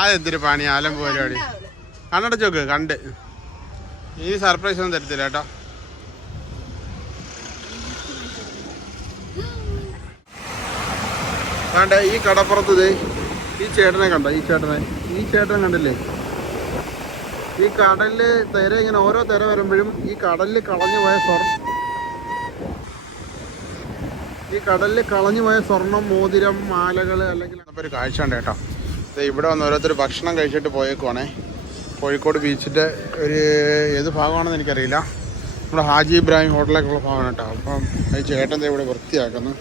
അതെന്തൊരു പണി ആലം പരിപാടി. കണ്ണടച്ച് നോക്ക് കണ്ട്. ഈ സർപ്രൈസ് ഒന്നും തരത്തില്ല കേട്ടോ. കണ്ട ഈ കടപ്പുറത്ത് ഈ ചേട്ടനെ കണ്ട ഈ ചേട്ടനെ? ഈ ചേട്ടനെ കണ്ടില്ലേ? ഈ കടലിൽ തിര ഇങ്ങനെ ഓരോ തിര വരുമ്പോഴും ഈ കടലിൽ കളഞ്ഞു പോയ സ്വർണം ഈ കടലിൽ കളഞ്ഞു പോയ സ്വർണം മോതിരം മാലകൾ അല്ലെങ്കിൽ ഒരു കാഴ്ച ഉണ്ട് കേട്ടോ. ഇവിടെ വന്ന് ഓരോരുത്തർ ഭക്ഷണം കഴിച്ചിട്ട് പോയേക്കുവാണേ. കോഴിക്കോട് ബീച്ചിന്റെ ഒരു ഏത് ഭാഗമാണെന്ന് എനിക്കറിയില്ല. നമ്മുടെ ഹാജി ഇബ്രാഹിം ഹോട്ടലിലേക്കുള്ള ഭാഗമാണ് കേട്ടോ. അപ്പം ഈ ചേട്ടൻ ഇവിടെ വൃത്തിയാക്കുന്നു.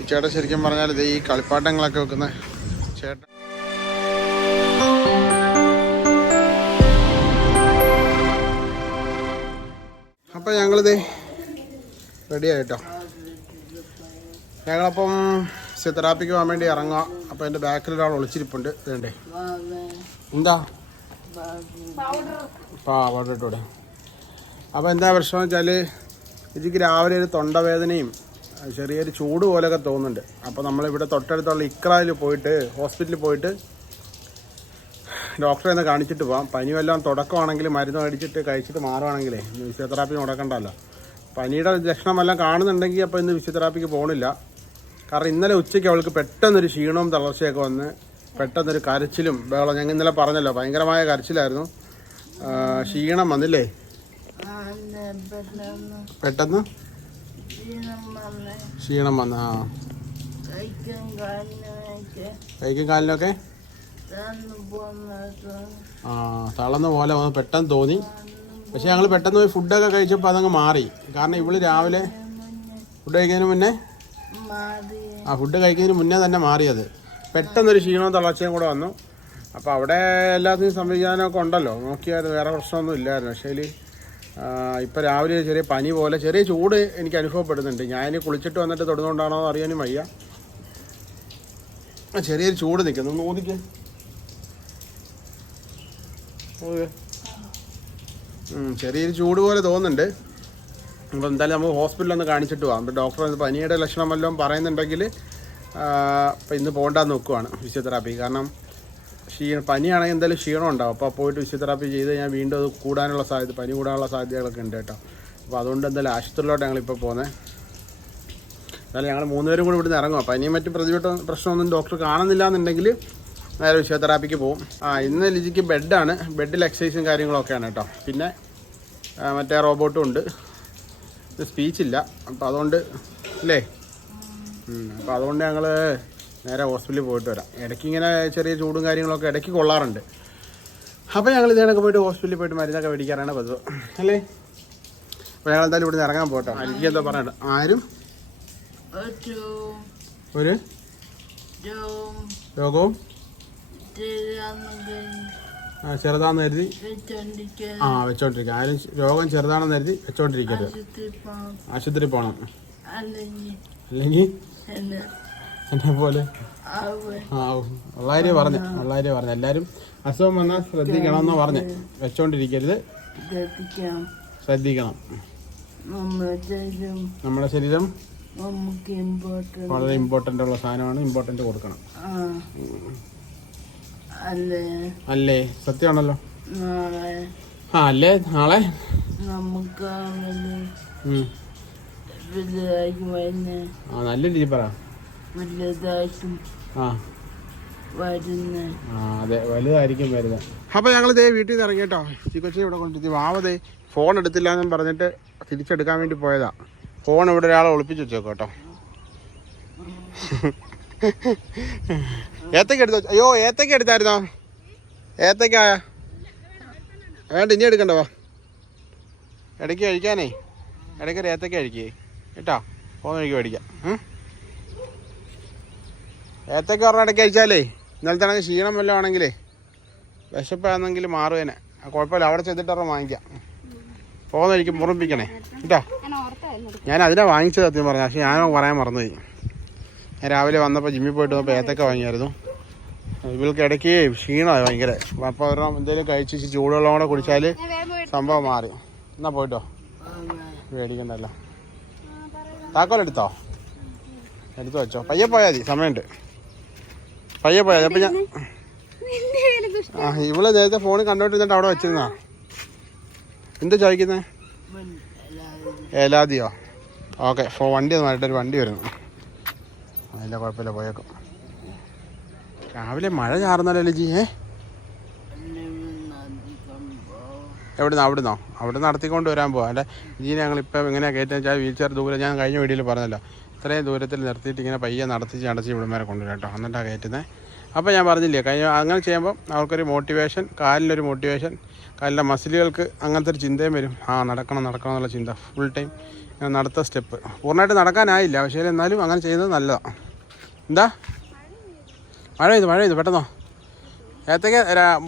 ഈ ചേട്ടൻ ശരിക്കും പറഞ്ഞാൽ ഇത് ഈ കളിപ്പാട്ടങ്ങളൊക്കെ വെക്കുന്ന ചേട്ടൻ. അപ്പം ഞങ്ങളിത് റെഡി ആയിട്ടോ. ഞങ്ങളപ്പം സിത്തറാപ്പിക്ക് പോകാൻ വേണ്ടി ഇറങ്ങുക. അപ്പോൾ എന്റെ ബാക്കിൽ ഒരാൾ ഒളിച്ചിരിപ്പുണ്ട്. വേണ്ടേ എന്താ? ആ അവിടെ ഇട്ടൂടെ. അപ്പോൾ എന്താ പ്രശ്നം വെച്ചാൽ ഇതിക്ക് രാവിലെ ഒരു തൊണ്ടവേദനയും ചെറിയൊരു ചൂട് പോലെയൊക്കെ തോന്നുന്നുണ്ട്. അപ്പോൾ നമ്മളിവിടെ തൊട്ടടുത്തുള്ള ഇക്രായിൽ പോയിട്ട് ഹോസ്പിറ്റലിൽ പോയിട്ട് ഡോക്ടറെ ഒന്ന് കാണിച്ചിട്ട് പോവാം. പനി വല്ലതും തുടക്കമാണെങ്കിൽ മരുന്ന് മേടിച്ചിട്ട് കഴിച്ചിട്ട് മാറുവാണെങ്കിലേ ഫിസിയോതെറാപ്പി മുടക്കണ്ടല്ലോ പനിയുടെ ലക്ഷണം വല്ലതും കാണുന്നുണ്ടെങ്കിൽ അപ്പോൾ ഇന്ന് ഫിസിയോതെറാപ്പിക്ക് പോകണില്ല കാരണം ഇന്നലെ ഉച്ചയ്ക്ക് അവൾക്ക് പെട്ടെന്നൊരു ക്ഷീണവും തളർച്ചയൊക്കെ വന്ന് പെട്ടെന്നൊരു കരച്ചിലും ബഹളം. ഞങ്ങൾ ഇന്നലെ പറഞ്ഞല്ലോ ഭയങ്കരമായ കരച്ചിലായിരുന്നു. ക്ഷീണം വന്നില്ലേ? പെട്ടെന്ന്? ക്ഷീണം വന്ന ആ. കൈക്കും കാലിനൊക്കെ? ആ തളർന്ന പോലെ വന്ന് പെട്ടെന്ന് തോന്നി. പക്ഷെ ഞങ്ങൾ പെട്ടെന്ന് പോയി ഫുഡൊക്കെ കഴിച്ചപ്പോൾ അതങ്ങ് മാറി. കാരണം ഇവൾ രാവിലെ ഫുഡ് കഴിക്കുന്നതിന് മുന്നേ ആ ഫുഡ് കഴിക്കുന്നതിന് മുന്നേ തന്നെ മാറിയത്. പെട്ടെന്നൊരു ക്ഷീണവും തളർച്ചയും കൂടെ വന്നു. അപ്പോൾ അവിടെ എല്ലാത്തിനും സംവിധാനമൊക്കെ ഉണ്ടല്ലോ. നോക്കിയായിരുന്നു വേറെ പ്രശ്നമൊന്നും ഇല്ലായിരുന്നു. പക്ഷേ ഇപ്പോൾ രാവിലെ ചെറിയ പനി പോലെ ചെറിയ ചൂട് എനിക്ക് അനുഭവപ്പെടുന്നുണ്ട്. ഞാൻ കുളിച്ചിട്ട് വന്നിട്ട് തൊടുന്നുകൊണ്ടാണോ അറിയാനും വയ്യ. ചെറിയൊരു ചൂട് നിൽക്കുന്നു. ഒന്ന് ഊതിക്ക്. ചെറിയൊരു ചൂട് പോലെ തോന്നുന്നുണ്ട്. അപ്പോൾ എന്തായാലും നമുക്ക് ഹോസ്പിറ്റലിൽ ഒന്ന് കാണിച്ചിട്ട് പോകാം അപ്പോൾ ഡോക്ടർ പനിയുടെ ലക്ഷണം വല്ലതും പറയുന്നുണ്ടെങ്കിൽ ഇപ്പം ഇന്ന് പോകണ്ടെന്ന് നോക്കുവാണ് ഫിസിയോതെറാപ്പി. കാരണം ക്ഷീണം പനിയാണെങ്കിൽ എന്തായാലും ക്ഷീണം ഉണ്ടാവും. അപ്പോൾ പോയിട്ട് ഫിസിയോതെറാപ്പി ചെയ്ത് കഴിഞ്ഞാൽ വീണ്ടും അത് കൂടാനുള്ള സാധ്യത പനി കൂടാനുള്ള സാധ്യതകളൊക്കെ ഉണ്ട് കേട്ടോ. അപ്പോൾ അതുകൊണ്ട് എന്തായാലും ആശുപത്രിയിലോട്ട് ഞങ്ങളിപ്പോൾ പോകുന്നത് എന്നാലും ഞങ്ങൾ മൂന്നുപേരും കൂടി ഇവിടുന്ന് ഇറങ്ങും. പനിയും മറ്റും പ്രതിവിട്ട പ്രശ്നമൊന്നും ഡോക്ടർ കാണുന്നില്ല എന്നുണ്ടെങ്കിൽ നേരെ ഫിസിയോതെറാപ്പിക്ക് പോകും ആ ഇന്ന് ലിജിക്ക് ബെഡാണ്. ബെഡിൽ എക്സസൈസും കാര്യങ്ങളൊക്കെയാണ് കേട്ടോ. പിന്നെ മറ്റേ റോബോട്ടും ഉണ്ട്. സ്പീച്ച് ഇല്ല അപ്പോൾ അതുകൊണ്ട് അല്ലേ അപ്പോൾ അതുകൊണ്ട് ഞങ്ങൾ നേരെ ഹോസ്പിറ്റലിൽ പോയിട്ട് വരാം. ഇടയ്ക്ക് ഇങ്ങനെ ചെറിയ ചൂടും കാര്യങ്ങളൊക്കെ ഇടയ്ക്ക് കൊള്ളാറുണ്ട്. അപ്പോൾ ഞങ്ങൾ ഇതിനൊക്കെ പോയിട്ട് ഹോസ്പിറ്റലിൽ പോയിട്ട് മരുന്നൊക്കെ മേടിക്കാറാണ് പതിവ്. അല്ലേ? അപ്പോൾ ഞങ്ങൾ എന്തായാലും ഇവിടുന്ന് ഇറങ്ങാൻ പോട്ടോ എനിക്ക് എന്താ പറയണ്ട ആരും? ഒരു രോഗവും? ആ, ചെറുതാന്ന് കരുതി. ആ വെച്ചോണ്ടിരിക്കുക ആരും രോഗം ചെറുതാണെന്ന് കരുതി വെച്ചോണ്ടിരിക്കരുത്. ആശുപത്രി പോകണം അല്ലെങ്കിൽ എന്നെ. പോലെ? ഉള്ളാര്യ പറഞ്ഞു ഉള്ളാര്യ പറഞ്ഞു. എല്ലാവരും അസുഖം വന്നാൽ ശ്രദ്ധിക്കണമെന്ന് പറഞ്ഞു. വെച്ചോണ്ടിരിക്കരുത്. ശ്രദ്ധിക്കണം. നമ്മുടെ ശരീരം. വളരെ ഇമ്പോർട്ടന്റ് ഉള്ള സാധനമാണ്. ഇമ്പോർട്ടന്റ് കൊടുക്കണം. അല്ലേ? സത്യമാണല്ലോ. ആ അല്ലേ? നാളെ? നമുക്ക് ആ നല്ല രീതി പറ. അപ്പൊ അതെ. വലുതായിരിക്കും വരുന്നത് അപ്പോൾ ഞങ്ങൾ ദേ വീട്ടിൽ നിന്ന് ഇറങ്ങി ചിക്കൻ കൊച്ചി ഇവിടെ കൊണ്ടിരുത്തി വാവതേ ഫോൺ എടുത്തില്ല എന്നും പറഞ്ഞിട്ട് തിരിച്ചെടുക്കാൻ വേണ്ടി പോയതാ. ഫോൺ ഇവിടെ ഒരാളെ ഒളിപ്പിച്ച് വെച്ചേക്കോ കേട്ടോ ഏത്തക്ക എടുത്തോ? അയ്യോ ഏത്തക്ക എടുത്തായിരുന്നോ? ഏത്തക്ക വേണ്ട ഇനി എടുക്കണ്ട വാ. ഇടയ്ക്ക് കഴിക്കാനേ. ഇടയ്ക്ക് ഒരു ഏത്തക്ക കഴിക്കേ. കേട്ടോ? പോകുന്ന വഴിക്ക് മേടിക്കാം? ഏത്തക്ക പറഞ്ഞ ഇടയ്ക്ക് കഴിച്ചാലേ ഇന്നലത്തെ ആണെങ്കിൽ ക്ഷീണം വല്ലതും ആണെങ്കിലേ വിശപ്പാണെങ്കിൽ മാറുവേനെ. കുഴപ്പമില്ല അവിടെ ചെന്നിട്ട് ഒരെണ്ണം വാങ്ങിക്കാം. പോകുന്ന വഴിക്ക് മുറിപ്പിക്കണേ കേട്ടോ? ഞാൻ അതിനെ വാങ്ങിച്ചത് സത്യം പറഞ്ഞു പക്ഷെ ഞാൻ പറയാൻ മറന്നുപോയി. ഞാൻ രാവിലെ വന്നപ്പോൾ ജിമ്മിൽ പോയിട്ട് വന്നപ്പോൾ ഏത്തക്ക വാങ്ങിയായിരുന്നു. ഇവൾക്ക് ഇടയ്ക്ക് ക്ഷീണമായി ഭയങ്കര. അപ്പോൾ അവരുടെ എന്തെങ്കിലും കഴിച്ച് ചൂടുവെള്ളം കൂടെ കുടിച്ചാൽ സംഭവം മാറി. എന്നാ പോയിട്ടോ? പേടിക്കണ്ടല്ലോ. താക്കോലെടുത്തോ എടുത്തു? വെച്ചോ. പയ്യെ പോയാൽ മതി. സമയമുണ്ട് പയ്യെ പോയാൽ അപ്പം ഞാൻ ആ ഇവൾ നേരത്തെ ഫോൺ കണ്ടോണ്ടിരുന്നിട്ട് അവിടെ വെച്ചിരുന്നാ. എന്താ ചോദിക്കുന്നേ? ഏലാദിയോ? ഓക്കെ ഫോ വണ്ടി ഒന്ന് മാറിയിട്ട് ഒരു വണ്ടി വരുന്നു. അതിന്റെ കുഴപ്പമില്ല പോയേക്കും. രാവിലെ മഴ ചാറുന്നല്ലോ ജി ഏ? എവിടുന്നോ അവിടുന്നോ? അവിടെ നടത്തിക്കൊണ്ട് വരാൻ പോവാം. അല്ലെ ജീനെ ഞങ്ങളിപ്പോൾ എങ്ങനെയാണ് കയറ്റുക വെച്ചാൽ വീൽ ചെയർ ദൂരം ഞാൻ കഴിഞ്ഞ വീഡിയോയിൽ പറഞ്ഞല്ലോ. ഇത്രയും ദൂരത്തിൽ നിർത്തിയിട്ട് ഇങ്ങനെ പയ്യെ നടത്തിച്ച് അടച്ച് ഇവിടം കൊണ്ടുവരാട്ടോ കൊണ്ടുവരാം കേട്ടോ. എന്നിട്ടാണ് കയറ്റുന്നത് അപ്പോൾ ഞാൻ പറഞ്ഞില്ലേ കഴിഞ്ഞ അങ്ങനെ ചെയ്യുമ്പോൾ അവർക്കൊരു മോട്ടിവേഷൻ കാലിലൊരു മോട്ടിവേഷൻ കാലിലെ മസിലുകൾക്ക് അങ്ങനത്തെ ഒരു ചിന്തയും വരും. ആ നടക്കണം നടക്കണം എന്നുള്ള ചിന്ത. ഫുൾ ടൈം നടത്ത സ്റ്റെപ്പ് പൂർണമായിട്ട് നടക്കാനായില്ല പക്ഷേ എന്നാലും അങ്ങനെ ചെയ്യുന്നത് നല്ലതാണ് എന്താ? മഴ പെയ്തു മഴ പെയ്തു പെട്ടെന്നോ ഏത്തക്ക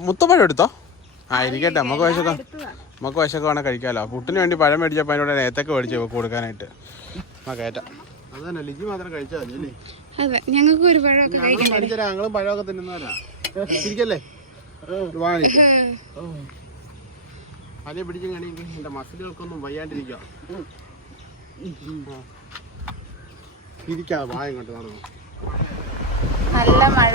മുത്തപ്പഴം എടുത്തോ? ആ ഇരിക്കട്ടെ നമുക്ക് വിശക്ക നമുക്ക് വിശക്ക വേണേൽ കഴിക്കാമല്ലോ പുട്ടിന് വേണ്ടി പഴം മേടിച്ചപ്പോൾ അതിനോട് ഏത്തക്ക മേടിച്ച് കൊടുക്കാനായിട്ട്. നമുക്ക് ഏറ്റാം അത് തന്നെ ലിജി മാത്രം കഴിച്ചാൽ അതെ ഞങ്ങൾക്ക് ഒരു പഴമൊക്കെ കഴിക്കാം പഠിച്ചരാ ഞങ്ങളും പഴമൊക്കെ തിന്നുന്നവരാ. ഇരിക്കല്ലേ? വാണി അതേ പിടിച്ചും കണിയെങ്കിൽ എന്റെ മസിലുകൾക്കൊന്നും വയ്യാണ്ടിരിക്കുക ഇരിക്കാതെ വായം ഇങ്ങോട്ട് നടന്നു നല്ല മഴ.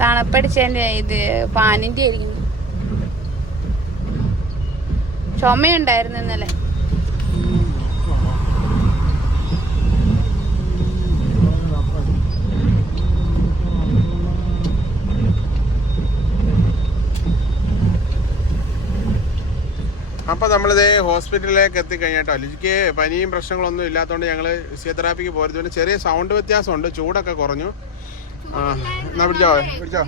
തണുപ്പടിച്ചതിന്റെ ഇത് പാനിന്റെ ആയിരിക്കും. ചുമയുണ്ടായിരുന്നു ഇന്നലെ. അപ്പൊ നമ്മളിത് ഹോസ്പിറ്റലിലേക്ക് എത്തിക്കഴിഞ്ഞിട്ടോ? ലിജിക്ക് പനിയും പ്രശ്നങ്ങളൊന്നും ഇല്ലാത്തതുകൊണ്ട് ഞങ്ങൾ ഫിസിയോതെറാപ്പിക്ക് പോരുന്നതുകൊണ്ട് ചെറിയ സൗണ്ട് വ്യത്യാസമുണ്ട്. ചൂടൊക്കെ കുറഞ്ഞു. ആ എന്നാ പിടിച്ചോ? പിടിച്ചോ?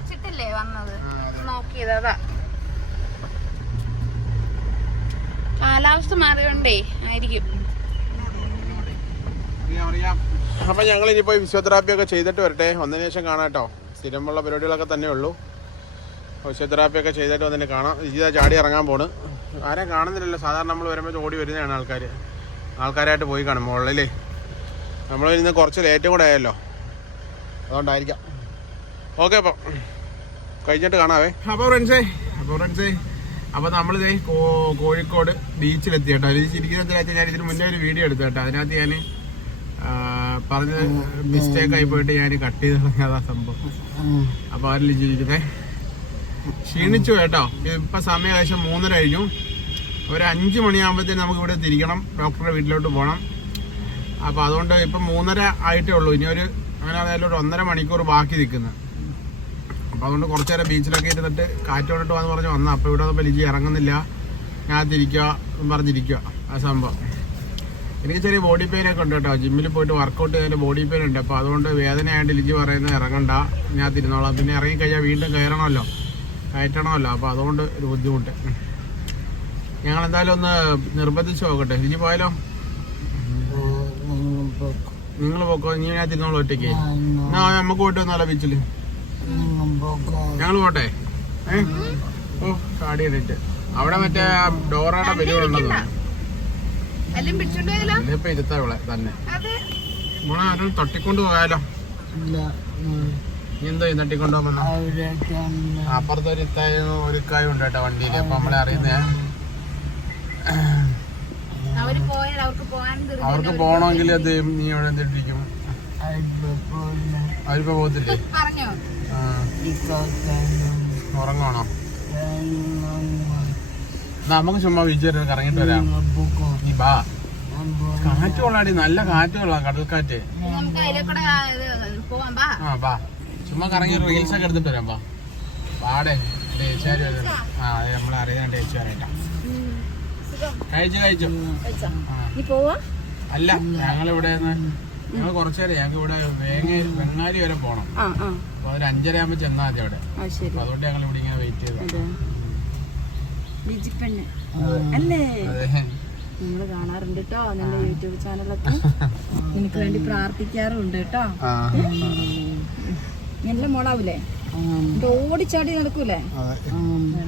കാലാവസ്ഥ മാറിയോണ്ടേ ആയിരിക്കും. അപ്പം ഞങ്ങൾ ഇനിയിപ്പോൾ ഫിസിയോതെറാപ്പി ഒക്കെ ചെയ്തിട്ട് വരട്ടെ. ഒന്നിനു ശേഷം കാണാം കേട്ടോ സ്ഥിരമുള്ള പരിപാടികളൊക്കെ തന്നെ ഉള്ളൂ ഫിസിയോതെറാപ്പി ഒക്കെ ചെയ്തിട്ട് വന്നിട്ട് കാണാം. ഇജിത ചാടി ഇറങ്ങാൻ പോണ്. ആരും കാണുന്നില്ലല്ലോ. സാധാരണ നമ്മൾ വരുമ്പോൾ ഓടി വരുന്നതാണ് ആൾക്കാർ ആൾക്കാരായിട്ട് പോയി കാണും മുകളിലേ. നമ്മൾ ഇന്ന് കുറച്ച് ലേറ്റും കൂടെ ആയല്ലോ. അതുകൊണ്ടായിരിക്കാം. ഓക്കെ അപ്പം. കഴിഞ്ഞിട്ട് കാണാവേ. അപ്പോൾ ഫ്രണ്ട്സേ അപ്പോൾ ഫ്രണ്ട്സേ അപ്പോൾ നമ്മൾ കോ കോഴിക്കോട് ബീച്ചിലെത്തി കേട്ടോ അതിൽ ചിരിക്കുന്നത് വെച്ചാൽ ഞാൻ ഇതിന് മുന്നേ ഒരു വീഡിയോ എടുത്തു കേട്ടോ അതിനകത്ത് ഞാൻ പറഞ്ഞ മിസ്റ്റേക്ക് ആയി പോയിട്ട് ഞാൻ കട്ട് ചെയ്ത് കളഞ്ഞതാ സംഭവം. അപ്പോൾ അതിൽ ചിരിക്കുന്നേ ക്ഷീണിച്ചു കേട്ടോ. ഇപ്പൊ സമയം ഏകദേശം മൂന്നര കഴിഞ്ഞു ഒരു അഞ്ച് മണിയാകുമ്പോഴത്തേന് നമുക്ക് ഇവിടെ തിരിക്കണം. ഡോക്ടറുടെ വീട്ടിലോട്ട് പോകണം അപ്പോൾ അതുകൊണ്ട് ഇപ്പം മൂന്നര ആയിട്ടേ ഉള്ളൂ. ഇനി ഒരു അങ്ങനെ അതായത് ഒരു ഒന്നര മണിക്കൂർ ബാക്കി നിൽക്കുന്നത് അപ്പോൾ അതുകൊണ്ട് കുറച്ച് നേരം ബീച്ചിലൊക്കെ ഇരുന്നിട്ട് കാറ്റോടിട്ട് വന്ന് പറഞ്ഞ് വന്നാ. അപ്പോൾ ഇവിടെ വന്നപ്പോൾ ലിജി ഇറങ്ങുന്നില്ല. തിരിക്കുക പറഞ്ഞിരിക്കുക ആ സംഭവം. എനിക്ക് ചെറിയ ബോഡി പെയിൻ ഒക്കെ ഉണ്ട് കേട്ടോ. ജിമ്മിൽ പോയിട്ട് വർക്കൗട്ട് ചെയ്തതിന്റെ ബോഡി പെയിൻ ഉണ്ട്. അപ്പോൾ അതുകൊണ്ട് വേദനയായിട്ട് ലിജി പറയുന്നത് ഇറങ്ങണ്ട. ഞാൻ തിരുന്നോളാം. പിന്നെ ഇറങ്ങി കഴിഞ്ഞാൽ വീണ്ടും കയറണമല്ലോ. കയറ്റണമല്ലോ അപ്പോൾ അതുകൊണ്ട് ഒരു ബുദ്ധിമുട്ട്. ഞങ്ങൾ എന്തായാലും ഒന്ന് നിർബന്ധിച്ച് നോക്കട്ടെ ഇനി പോയാലോ? നിങ്ങൾ പോക്കോ? ഇനി ഞാൻ തിരുന്നോളൂ ഒറ്റയ്ക്ക്. എന്നാ നമുക്ക് പോയിട്ട് വന്നാലോ ബീച്ചിൽ ഞങ്ങൾ പോട്ടെ. ഏ? ഓ കാടി ഇട്ടിട്ട് അവിടെ മറ്റേ ഡോറയുടെ പോയാലോ? ഇപ്പൊ ഇരുത്താ ഇവിടെ തന്നെ. മോളെ ആരും തട്ടിക്കൊണ്ട് പോയാലോ? എന്തോ ഈ അപ്പുറത്തൊരു ഇത്തായും ഒരു ഇക്കായും ഉണ്ട് കേട്ടോ വണ്ടിയിൽ അപ്പൊ നമ്മളെ അറിയുന്നേ. അവർക്ക് പോകണമെങ്കിൽ അത് നീ ഇവിടെ എന്തിട്ടിരിക്കും അവരിപ്പോ പോകത്തില്ലേ? ഉറങ്ങണോ നമുക്ക് ചുമ്മാ ബീച്ചിൽ കറങ്ങിട്ട് വരാം. നീ ബാ കാറ്റ് കൊള്ളാടി. നല്ല കാറ്റ് കൊള്ളാം കടൽക്കാറ്റ്. നമുക്ക് അതിലേക്കൂടെ പോവാൻ പാ ആ ബാ ചുമ്മാ കറങ്ങി റീൽസ് ഒക്കെ എടുത്തിട്ട് വരാം പാടെ ഡേച്ചാരി ആ അത് നമ്മളെ അറിയാൻ ഡേച്ചാരായിട്ടാ കഴിച്ചു കഴിച്ചു? ആ. നീ പോവാ അല്ല ഞങ്ങളിവിടെ ഞങ്ങൾ കുറച്ചേരം ഞങ്ങൾക്ക് ഇവിടെ വേങ്ങ വെങ്ങാരി വരെ പോണം. അപ്പൊ ഒരു അഞ്ചര ആകുമ്പോ ചെന്നാൽ മതി അവിടെ. അതുകൊണ്ട് ഞങ്ങൾ ഇവിടെ ഇങ്ങനെ വെയിറ്റ് ചെയ്തു നമ്മൾ കാണാറുണ്ട് കേട്ടോ നിന്റെ യൂട്യൂബ് ചാനലൊക്കെ. നിനക്ക് വേണ്ടി പ്രാർത്ഥിക്കാറുണ്ട് കേട്ടോ. നല്ല മോളാവൂലേ? ഓടിച്ചാടി നടക്കൂലേ?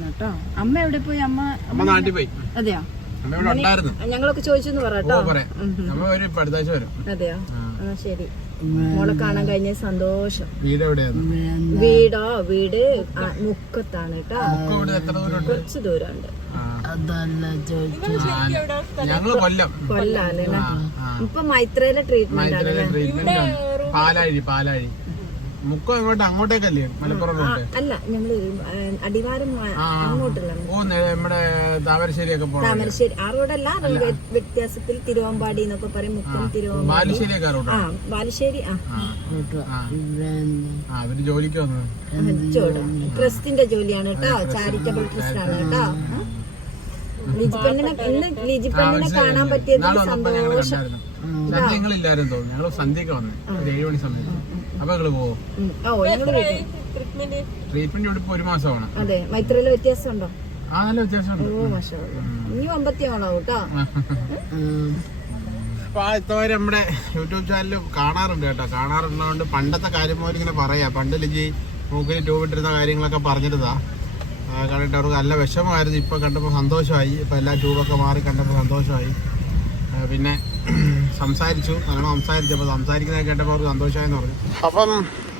കേട്ടോ അമ്മ എവിടെ പോയി? അമ്മ അമ്മ നാട്ടിൽ പോയി. അതെയോ? അമ്മ ഇവിടെ ഉണ്ടായിരുന്നു. ഞങ്ങളൊക്കെ ചോദിച്ചെന്ന് പറ ഓ കേട്ടോ പറയാം. നമ്മ ഒരു ഇപ്പൊ അടുത്ത ആഴ്ച വരും. അതെയോ? ആ. ശരി. മോളെ കാണാൻ കഴിഞ്ഞ സന്തോഷം. വീട് എവിടെയാണ് വീടോ? മുക്കത്താണ് കേട്ടോ കുറച്ച് ദൂരമുണ്ട്. കൊല്ലാല്ലേ ഇപ്പൊ മൈത്രയിലെ ട്രീറ്റ്മെന്റ് ആണ്. പാലാഴി പാലാഴി. മുക്കം ഇങ്ങോട്ട് അങ്ങോട്ടേക്കല്ലേ? മലപ്പുറം അല്ല ഞങ്ങൾ അടിവാരം അങ്ങോട്ടുള്ള ഓ നേ- നമ്മുടെ താമരശ്ശേരിയൊക്കെ പോകണം താമരശ്ശേരി ആ റോഡല്ല വ്യത്യാസത്തിൽ തിരുവമ്പാടി എന്നൊക്കെ പറയും മുക്കം തിരുവമ്പാടി. ബാലുശ്ശേരിയൊക്കെ റൂട്ട് ആ ബാലുശ്ശേരി ആ. ആ അവർ ജോലിക്ക് വന്നു. ട്രസ്റ്റിന്റെ ജോലിയാണ് കേട്ടോ. ചാരിറ്റബിൾ ട്രസ്റ്റ് ആണ് കേട്ടോ. ലിജിപ്പെണ്ണിനെ ഇന്ന് ലിജിപ്പെണ്ണിനെ കാണാൻ പറ്റിയത് സന്തോഷം. സന്ധ്യ ഞങ്ങളില്ലായിരുന്നു തോന്നുന്നു ഞങ്ങൾ സന്ധ്യക്ക് വന്നേ. ഏഴുമണി ഏഴ് മണി സമയത്ത്. അപ്പൊ ഞങ്ങൾ പോവും? ഉം. ഓ ഞങ്ങൾ വീട്ടിൽ ട്രീറ്റ്മെന്റ് ഇവിടെ ഇപ്പൊ ഒരു മാസമാണ്. അതെ മൈത്രയിൽ വ്യത്യാസം ഉണ്ടോ ആ നല്ല വ്യത്യാസമുണ്ട്. ഓ മാഷാ ഇനി ഒമ്പത്തിയോളാവും കേട്ടോ അപ്പൊ ആ ഇത്തവരെ നമ്മുടെ യൂട്യൂബ് ചാനൽ കാണാറുണ്ട് കേട്ടോ. കാണാറുള്ളതുകൊണ്ട് പണ്ടത്തെ കാര്യം പോലെ ഇങ്ങനെ പറയാ. പണ്ട് ലിജി മൂക്കിന് ട്യൂബ് ഇട്ടിരുന്ന കാര്യങ്ങളൊക്കെ പറഞ്ഞിരുന്നതാ. ആ, കണ്ടിട്ട് അവർക്ക് നല്ല വിഷമമായിരുന്നു. ഇപ്പൊ കണ്ടപ്പോൾ സന്തോഷമായി. ഇപ്പൊ എല്ലാ ട്യൂബൊക്കെ മാറി കണ്ടപ്പോൾ സന്തോഷമായി. ആ, പിന്നെ സംസാരിച്ചു. അങ്ങനെ സംസാരിച്ചു സംസാരിക്കുന്നത് കേട്ടപ്പോൾ അവർക്ക് സന്തോഷമായെന്ന് പറഞ്ഞു. അപ്പം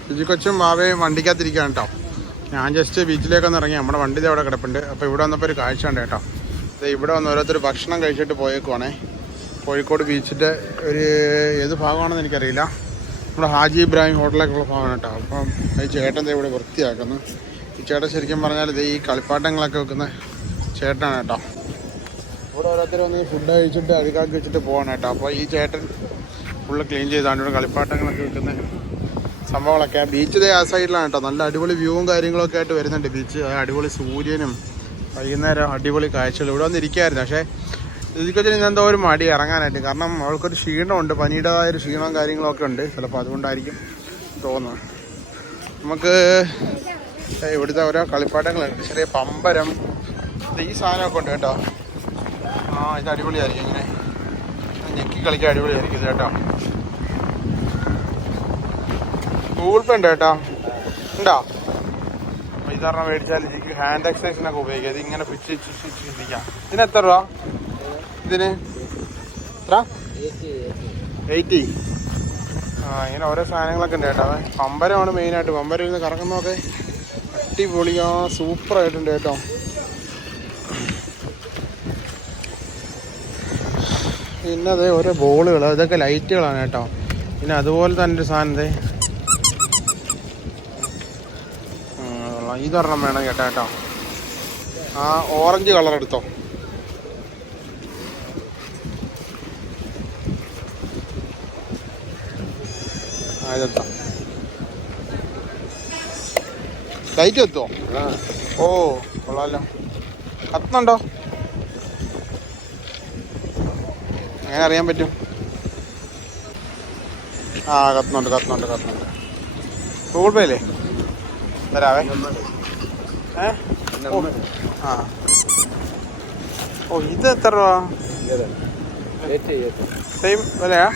ലിജി കൊച്ചും ബാബയും വണ്ടിക്കകത്തിരിക്കുകയാണ് കേട്ടോ. ഞാൻ ജസ്റ്റ് ബീച്ചിലേക്ക് ഒന്ന് ഇറങ്ങി. നമ്മുടെ വണ്ടി അവിടെ കിടപ്പുണ്ട്. അപ്പോൾ ഇവിടെ വന്നപ്പോൾ ഒരു കാഴ്ച ഉണ്ട് കേട്ടോ. ദേ ഇവിടെ വന്ന് ഓരോരുത്തർ ഭക്ഷണം കഴിച്ചിട്ട് പോയേക്കുവാണേ. കോഴിക്കോട് ബീച്ചിന്റെ ഒരു ഏത് ഭാഗമാണെന്ന് എനിക്കറിയില്ല. നമ്മുടെ ഹാജി ഇബ്രാഹിം ഹോട്ടലൊക്കെയുള്ള ഭാഗമാണ് കേട്ടോ. അപ്പം ഈ ചേട്ടൻ ഇവിടെ വൃത്തിയാക്കുന്നു. ഈ ചേട്ടൻ ശരിക്കും പറഞ്ഞാൽ ദേ ഈ കളിപ്പാട്ടങ്ങളൊക്കെ വെക്കുന്ന ചേട്ടനാണ് കേട്ടോ. ഇവിടെ ഓരോരുത്തർ വന്ന് ഫുഡ് കഴിച്ചിട്ട് അഴുക്കാക്കി വെച്ചിട്ട് പോകണം കേട്ടോ. അപ്പോൾ ഈ ചേട്ടൻ ഫുള്ള് ക്ലീൻ ചെയ്താണ് ഇവിടെ കളിപ്പാട്ടങ്ങളൊക്കെ വെക്കുന്ന സംഭവങ്ങളൊക്കെ. ബീച്ച് ദേ ആ സൈഡിലാണ് കേട്ടോ. നല്ല അടിപൊളി വ്യൂവും കാര്യങ്ങളൊക്കെ ആയിട്ട് വരുന്നുണ്ട് ബീച്ച് അടിപൊളി സൂര്യനും വൈകുന്നേരം അടിപൊളി കാഴ്ചകൾ ഇവിടെ വന്നിരിക്കുകയായിരുന്നു. പക്ഷേ ഇതിക്കൊച്ചിന് ഇന്ന് എന്തോ ഒരു മടി ഇറങ്ങാനായിട്ട്. കാരണം അവൾക്കൊരു ക്ഷീണമുണ്ട്. പനിയുടേതായ ഒരു ക്ഷീണവും കാര്യങ്ങളൊക്കെ ഉണ്ട്. ചിലപ്പോൾ അതുകൊണ്ടായിരിക്കും തോന്നുന്നത്. നമുക്ക് ഇവിടുത്തെ ഓരോ കളിപ്പാട്ടങ്ങളുണ്ട് ചെറിയ പമ്പരം. ഇത് ഈ സാധനമൊക്കെ ഉണ്ട് കേട്ടോ. ആ ഇത് അടിപൊളിയായിരിക്കും ഇങ്ങനെ. ഞെക്കി കളിക്കാൻ അടിപൊളിയായിരിക്കും ഇത് കേട്ടോ. ഗൂഗിൾ പേ ഉണ്ട് കേട്ടോ. ഉണ്ടോ? അപ്പൊ ഇതൊരെണ്ണം മേടിച്ചാൽ എനിക്ക് ഹാൻഡ് എക്സസൈസിനൊക്കെ ഉപയോഗിക്കാം. ഇത് ഇങ്ങനെ പിച്ച് ഇരിക്കാം ഇതിന് എത്ര രൂപ? ഇതിന്? എത്ര? എയ്റ്റി. ആ ഇങ്ങനെ ഓരോ സാധനങ്ങളൊക്കെ ഉണ്ട് കേട്ടോ. പമ്പരമാണ് മെയിനായിട്ട് പമ്പരം ഇരുന്ന് കറങ്ങുന്നതൊക്കെ അടിപൊളിയാ സൂപ്പറായിട്ടുണ്ട് കേട്ടോ. പിന്നെ അതെ ഓരോ ബോളുകൾ ഇതൊക്കെ ലൈറ്റുകളാണ് കേട്ടോ. പിന്നെ അതുപോലെ തന്നെ ഒരു സാധനം ഇതേ ഇതൊരെണ്ണം വേണം കേട്ടോ കേട്ടോ. ആ ഓറഞ്ച് കളർ എടുത്തോ. ലൈറ്റ് എത്തുമോ ഓ കൊള്ളാലോ. കത്തുന്നുണ്ടോ? എങ്ങനെ അറിയാൻ പറ്റും? ആ കത്തുന്നുണ്ട് കത്തുന്നുണ്ട് കത്തുന്നുണ്ട്. ഗൂഗിൾ പേ അല്ലേ തരാവേ. ഏ? ആ. ഓ ഇത് എത്ര രൂപ? സെയിം വിലയാ?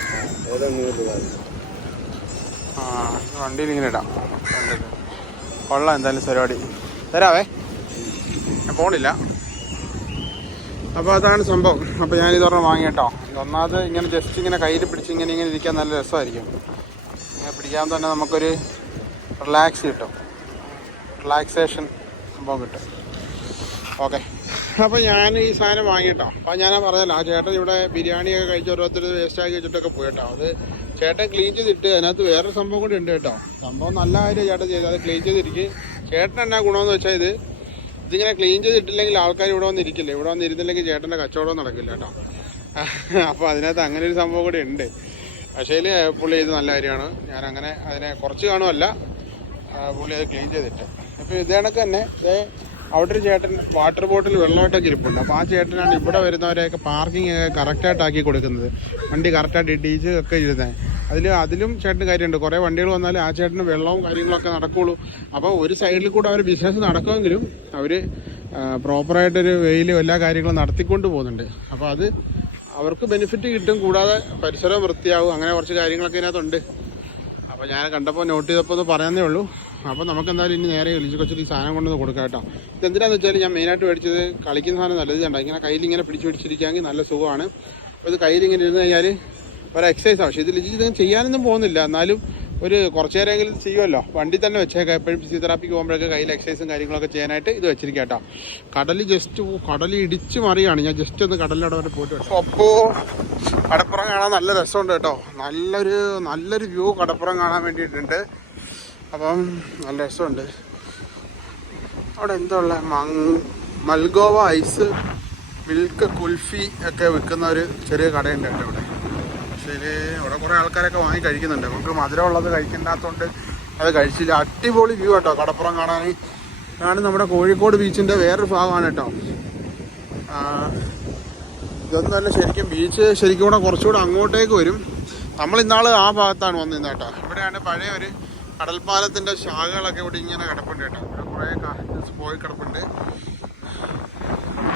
ആ വണ്ടിയിൽ ഇങ്ങനെ ഇടാം. കൊള്ളാം എന്തായാലും പരിപാടി തരാവേ. ഞാൻ പോണില്ല. അപ്പോൾ അതാണ് സംഭവം. അപ്പോൾ ഞാൻ ഇതൊരെണ്ണം വാങ്ങിയിട്ടോ. ഒന്നാമത് ഇങ്ങനെ ജസ്റ്റ് ഇങ്ങനെ കയ്യിൽ പിടിച്ച് ഇങ്ങനെ ഇങ്ങനെ ഇരിക്കാൻ നല്ല രസമായിരിക്കും. ഇങ്ങനെ പിടിക്കാൻ തന്നെ നമുക്കൊരു റിലാക്സ് കിട്ടും. റിലാക്സേഷൻ സംഭവം കിട്ടും. ഓക്കെ അപ്പോൾ ഞാൻ ഈ സാധനം വാങ്ങിയിട്ടോ. അപ്പോൾ ഞാൻ പറഞ്ഞല്ലോ ആ ചേട്ടൻ ഇവിടെ ബിരിയാണിയൊക്കെ കഴിച്ച് ഓരോരുത്തർ വേസ്റ്റ് ആക്കി വെച്ചിട്ടൊക്കെ പോയിട്ടോ. അത് ചേട്ടൻ ക്ലീൻ ചെയ്തിട്ട് അതിനകത്ത് വേറൊരു സംഭവം കൂടി ഉണ്ട് കേട്ടോ. സംഭവം നല്ല കാര്യം ചേട്ടൻ ചെയ്ത് അത് ക്ലീൻ ചെയ്തിരിക്കും. ചേട്ടൻ എന്നാ ഗുണമെന്ന് വെച്ചാൽ ഇത് ഇതിങ്ങനെ ക്ലീൻ ചെയ്തിട്ടില്ലെങ്കിൽ ആൾക്കാർ ഇവിടെ വന്നിരിക്കില്ല ഇവിടെ വന്നിരുന്നില്ലെങ്കിൽ ചേട്ടന്റെ കച്ചവടം നടക്കില്ല കേട്ടോ. അപ്പോൾ അതിനകത്ത് അങ്ങനെ ഒരു സംഭവം കൂടി ഉണ്ട്. പക്ഷേ പുള്ളി ഇത് നല്ല കാര്യമാണ്. ഞാൻ അങ്ങനെ അതിനെ കുറച്ച് കാണുമല്ല പുള്ളി അത് ക്ലീൻ ചെയ്തിട്ട്. അപ്പോൾ ഇത് കണക്ക് തന്നെ അവിടെ ഒരു ചേട്ടൻ വാട്ടർ ബോട്ടിൽ വെള്ളമായിട്ടൊക്കെ ഇരിപ്പുണ്ട്. അപ്പോൾ ആ ചേട്ടനാണ് ഇവിടെ വരുന്നവരെയൊക്കെ പാർക്കിംഗ് ഒക്കെ കറക്റ്റായിട്ട് ആക്കി കൊടുക്കുന്നത്. വണ്ടി കറക്റ്റായിട്ട് ഇടിച്ച് ഒക്കെ ഇരുന്നത് അതിൽ അതിലും ചേട്ടന് കാര്യമുണ്ട്. കുറേ വണ്ടികൾ വന്നാലും ആ ചേട്ടന് വെള്ളവും കാര്യങ്ങളൊക്കെ നടക്കുകയുള്ളൂ അപ്പോൾ ഒരു സൈഡിൽ കൂടെ അവർ ബിസിനസ് നടക്കുമെങ്കിലും അവർ പ്രോപ്പറായിട്ടൊരു വെയിലും എല്ലാ കാര്യങ്ങളും നടത്തിക്കൊണ്ട് പോകുന്നുണ്ട്. അപ്പോൾ അത് അവർക്ക് ബെനിഫിറ്റ് കിട്ടും. കൂടാതെ പരിസരം വൃത്തിയാവും. അങ്ങനെ കുറച്ച് കാര്യങ്ങളൊക്കെ ഇതിനകത്തുണ്ട്. അപ്പോൾ ഞാൻ കണ്ടപ്പോൾ നോട്ട് ചെയ്തപ്പോൾ ഒന്ന് പറയാന്നേ ഉള്ളൂ. അപ്പോൾ നമുക്ക് എന്തായാലും ഇനി നേരെ എളിച്ച് കൊച്ചിട്ട് ഈ സാധനം കൊണ്ടൊന്ന് കൊടുക്കാം കേട്ടോ. ഇത് എന്തിനാന്ന് വെച്ചാൽ ഞാൻ മെയിനായിട്ട് മേടിച്ചത് കളിക്കുന്ന സാധനം നല്ലത് കണ്ടോ ഇങ്ങനെ കയ്യിൽ ഇങ്ങനെ പിടിച്ച് പിടിച്ചിരിക്കുകയാണെങ്കിൽ നല്ല സുഖമാണ്. അപ്പോൾ ഇത് കയ്യിൽ ഇങ്ങനെ ഇരുന്ന് കഴിഞ്ഞാൽ ഒരു എക്സസൈസ് പക്ഷേ ഇത് ലിജി ഇതൊന്നും ചെയ്യാനൊന്നും പോകുന്നില്ല. എന്നാലും ഒരു കുറച്ച് നേരമെങ്കിലും ചെയ്യുമല്ലോ. വണ്ടി തന്നെ വെച്ചേക്കാം. എപ്പോഴും ഫിസിയോതെറാപ്പിക്ക് പോകുമ്പോഴൊക്കെ കയ്യിൽ എക്സസൈസും കാര്യങ്ങളൊക്കെ ചെയ്യാനായിട്ട് ഇത് വെച്ചിരിക്കാം കേട്ടോ കടൽ ജസ്റ്റ് കടൽ ഇടിച്ച് മറിയാണ്. ഞാൻ ജസ്റ്റ് ഒന്ന് കടലിലവിടെ വരെ പോയിട്ട് അപ്പോൾ കടപ്പുറം കാണാൻ നല്ല രസമുണ്ട് കേട്ടോ നല്ലൊരു നല്ലൊരു വ്യൂ കടപ്പുറം കാണാൻ വേണ്ടിയിട്ടുണ്ട്. അപ്പം നല്ല രസമുണ്ട്. അവിടെ എന്താ ഉള്ളത് മൽഗോവ ഐസ് മിൽക്ക് കുൽഫി ഒക്കെ വിൽക്കുന്ന ഒരു ചെറിയ കടയുണ്ട് കേട്ടോ ഇവിടെ. ഇത് ഇവിടെ കുറേ ആൾക്കാരൊക്കെ വാങ്ങി കഴിക്കുന്നുണ്ട്. നമുക്ക് മധുരം ഉള്ളത് കഴിക്കണ്ടാത്തതുകൊണ്ട് അത് കഴിച്ചില്ല. അടിപൊളി വ്യൂ കേട്ടോ കടപ്പുറം കാണാൻ. ഇതാണ് നമ്മുടെ കോഴിക്കോട് ബീച്ചിന്റെ വേറൊരു ഭാഗമാണ് കേട്ടോ. ഇതൊന്നല്ല ശരിക്കും ബീച്ച് ശരിക്കും കൂടെ കുറച്ചുകൂടെ അങ്ങോട്ടേക്ക് വരും. നമ്മൾ ഇന്നാൾ ആ ഭാഗത്താണ് വന്നിരുന്നത് കേട്ടോ. ഇവിടെയാണ് പഴയ ഒരു കടൽപ്പാലത്തിന്റെ ശാഖകളൊക്കെ ഇവിടെ ഇങ്ങനെ കിടപ്പുണ്ട് കേട്ടോ. ഇവിടെ കുറേ പോയി കിടപ്പുണ്ട്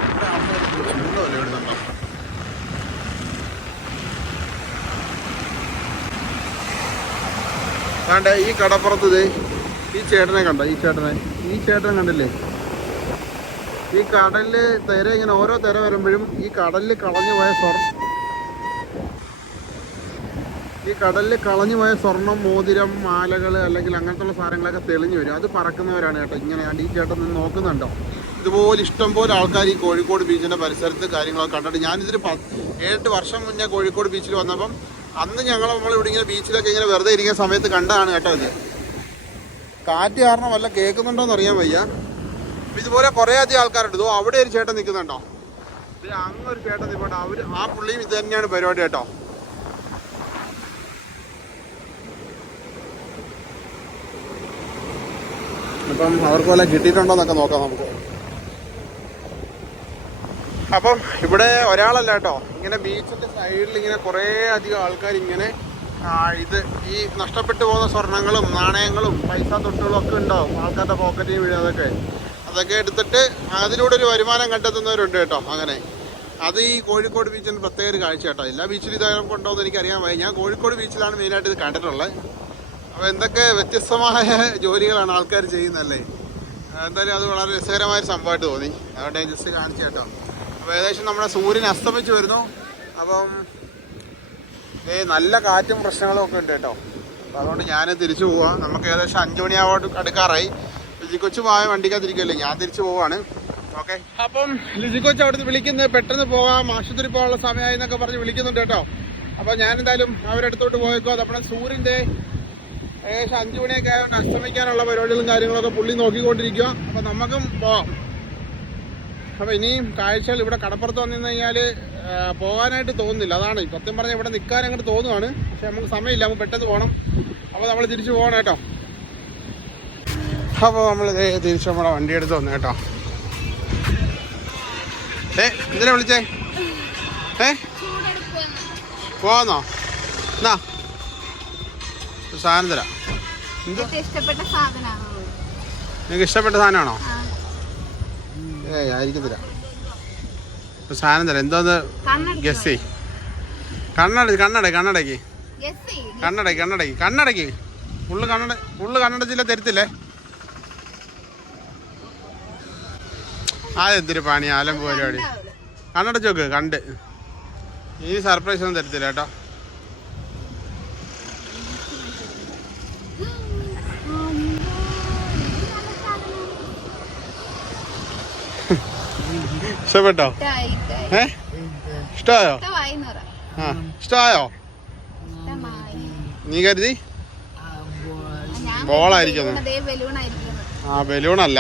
ഇവിടെ ആൾക്കാര് ചൂടുമല്ലേ ഇവിടെ നിന്നോ? ദാണ്ടെ ഈ കടപ്പുറത്ത് ഈ ചേട്ടനെ കണ്ട ഈ ചേട്ടനെ? ഈ ചേട്ടൻ കണ്ടില്ലേ? ഈ കടലിൽ തിര ഇങ്ങനെ ഓരോ തിര വരുമ്പോഴും ഈ കടലിൽ കളഞ്ഞു പോയ സ്വർണം ഈ കടലിൽ കളഞ്ഞു പോയ സ്വർണം മോതിരം മാലകൾ അല്ലെങ്കിൽ അങ്ങനത്തെ സാധനങ്ങളൊക്കെ തെളിഞ്ഞു വരും. അത് പറക്കുന്നവരാണ് കേട്ടോ. ഇങ്ങനെ ഈ ചേട്ടൻ നിന്ന് നോക്കുന്നുണ്ടോ? ഇതുപോലെ ഇഷ്ടംപോലെ ആൾക്കാർ ഈ കോഴിക്കോട് ബീച്ചിന്റെ പരിസരത്ത് കാര്യങ്ങളൊക്കെ കണ്ടിട്ട് ഞാനിതിന് പത്ത് ഏഴെട്ട് വർഷം മുന്നേ കോഴിക്കോട് ബീച്ചിൽ വന്നപ്പം അന്ന് ഞങ്ങൾ നമ്മൾ ഇവിടെ ഇങ്ങനെ ബീച്ചിലൊക്കെ ഇങ്ങനെ വെറുതെ ഇരിക്കുന്ന സമയത്ത് കണ്ടതാണ് കേട്ടോ ഇത്. കാറ്റ് കാരണം വല്ല കേൾക്കുന്നുണ്ടോന്ന് അറിയാൻ വയ്യ. ഇതുപോലെ കുറേ അധികം ആൾക്കാരുണ്ട്. ഇതോ അവിടെ ഒരു ചേട്ടൻ നിൽക്കുന്നുണ്ടോ? ഇത് അങ്ങ് ഒരു ചേട്ടൻ നിൽപ്പുണ്ട് അവർ ആ പുള്ളിയും ഇത് തന്നെയാണ് പരിപാടി കേട്ടോ. അപ്പം അവർക്ക് വല്ല കിട്ടിയിട്ടുണ്ടോന്നൊക്കെ നോക്കാം നമുക്ക്. അപ്പം ഇവിടെ ഒരാളല്ല കേട്ടോ. ഇങ്ങനെ ബീച്ചിന്റെ സൈഡിൽ ഇങ്ങനെ കുറേ അധികം ആൾക്കാർ ഇങ്ങനെ ഇത് ഈ നഷ്ടപ്പെട്ടു പോകുന്ന സ്വർണങ്ങളും നാണയങ്ങളും പൈസ തൊട്ടുകളും ഒക്കെ ഉണ്ടാവും ആൾക്കാരുടെ പോക്കറ്റിൽ വീഴും അതൊക്കെ. അതൊക്കെ എടുത്തിട്ട് അതിലൂടെ ഒരു വരുമാനം കണ്ടെത്തുന്നവരുണ്ട് കേട്ടോ അങ്ങനെ. അത് ഈ കോഴിക്കോട് ബീച്ചിന്റെ പ്രത്യേക ഒരു കാഴ്ച കേട്ടോ. എല്ലാ ബീച്ചിലും ഇതായാലും കൊണ്ടോ എന്ന് എനിക്കറിയാൻ വയ്യ. ഞാൻ കോഴിക്കോട് ബീച്ചിലാണ് മെയിനായിട്ട് ഇത് കണ്ടിട്ടുള്ളത്. അപ്പോൾ എന്തൊക്കെ വ്യത്യസ്തമായ ജോലികളാണ് ആൾക്കാർ ചെയ്യുന്നതല്ലേ എന്തായാലും അത് വളരെ രസകരമായ സംഭവമായിട്ട് തോന്നി. അതുകൊണ്ട് ഞാൻ ജസ്റ്റ് കാണിച്ചു കേട്ടോ. അപ്പോൾ ഏകദേശം നമ്മുടെ സൂര്യൻ അസ്തമിച്ച് വരുന്നു. അപ്പം ഏ നല്ല കാറ്റും പ്രശ്നങ്ങളും ഒക്കെ ഉണ്ട് കേട്ടോ. അപ്പം അതുകൊണ്ട് ഞാൻ തിരിച്ചു പോവാം. നമുക്ക് ഏകദേശം അഞ്ചു മണിയാവോട്ട് അടുക്കാറായി. ലിജിക്കൊച്ചു പോയ വണ്ടിക്കകത്തിരിക്കുമല്ലേ ഞാൻ തിരിച്ചു പോവാണ്. ഓക്കെ. അപ്പം ലിജിക്കൊച്ച് അവിടുന്ന് വിളിക്കുന്നത് പെട്ടെന്ന് പോകാം. ആശുപത്രി പോകാനുള്ള സമയമായി എന്നൊക്കെ പറഞ്ഞ് വിളിക്കുന്നുണ്ട് കേട്ടോ. അപ്പോൾ ഞാൻ എന്തായാലും അവരുടെ അടുത്തോട്ട് പോയേക്കോ. നമ്മുടെ സൂര്യന്റെ ഏകദേശം അഞ്ചു മണിയൊക്കെ ആയതുകൊണ്ട് അസ്തമിക്കാനുള്ള പരിപാടികളും കാര്യങ്ങളൊക്കെ പുള്ളി നോക്കിക്കൊണ്ടിരിക്കുക അപ്പം നമുക്കും പോവാം. അപ്പോൾ ഇനിയും കാഴ്ചകൾ ഇവിടെ കടപ്പുറത്ത് വന്നു കഴിഞ്ഞാൽ പോകാനായിട്ട് തോന്നുന്നില്ല. അതാണ് സത്യം പറഞ്ഞാൽ ഇവിടെ നിൽക്കാൻ അങ്ങോട്ട് തോന്നുവാണ്. പക്ഷെ നമുക്ക് സമയമില്ല നമുക്ക് പെട്ടെന്ന് പോകണം അപ്പോൾ നമ്മൾ തിരിച്ചു പോകണം കേട്ടോ. അപ്പോൾ നമ്മൾ തിരിച്ച് നമ്മുടെ വണ്ടി എടുത്ത് വന്നു കേട്ടോ. ഏ എന്തിനാ വിളിച്ചേ? ഏ? പോന്നോ? എന്നാ സാധനം തരാം. നിങ്ങൾക്ക് ഇഷ്ടപ്പെട്ട സാധനമാണോ? ഏ ആയിരിക്കത്തില്ല. ഇപ്പൊ സാധനം തരാം. എന്തോന്ന്? ഗസ്. ചെയ് കണ്ണട കണ്ണട കണ്ണടയ്ക്ക്. കണ്ണടയ്ക്ക് കണ്ണടയ്ക്ക്. കണ്ണടയ്ക്ക്. ഉള്ളു കണ്ണട ഉള്ളു കണ്ണടച്ചില്ല തരത്തില്ലേ? അതെന്തൊരു പണി ആലം പരിപാടി. കണ്ണടച്ചോക്ക് കണ്ട്. ഈ സർപ്രൈസ് ഒന്നും തരത്തില്ല കേട്ടോ. ഇഷ്ടപ്പെട്ടോ? ഏ? ഇഷ്ടമായോ ആ ഇഷ്ടമായോ. നീ കരുതി? ബോളായിരിക്കും ആ ബലൂണല്ല.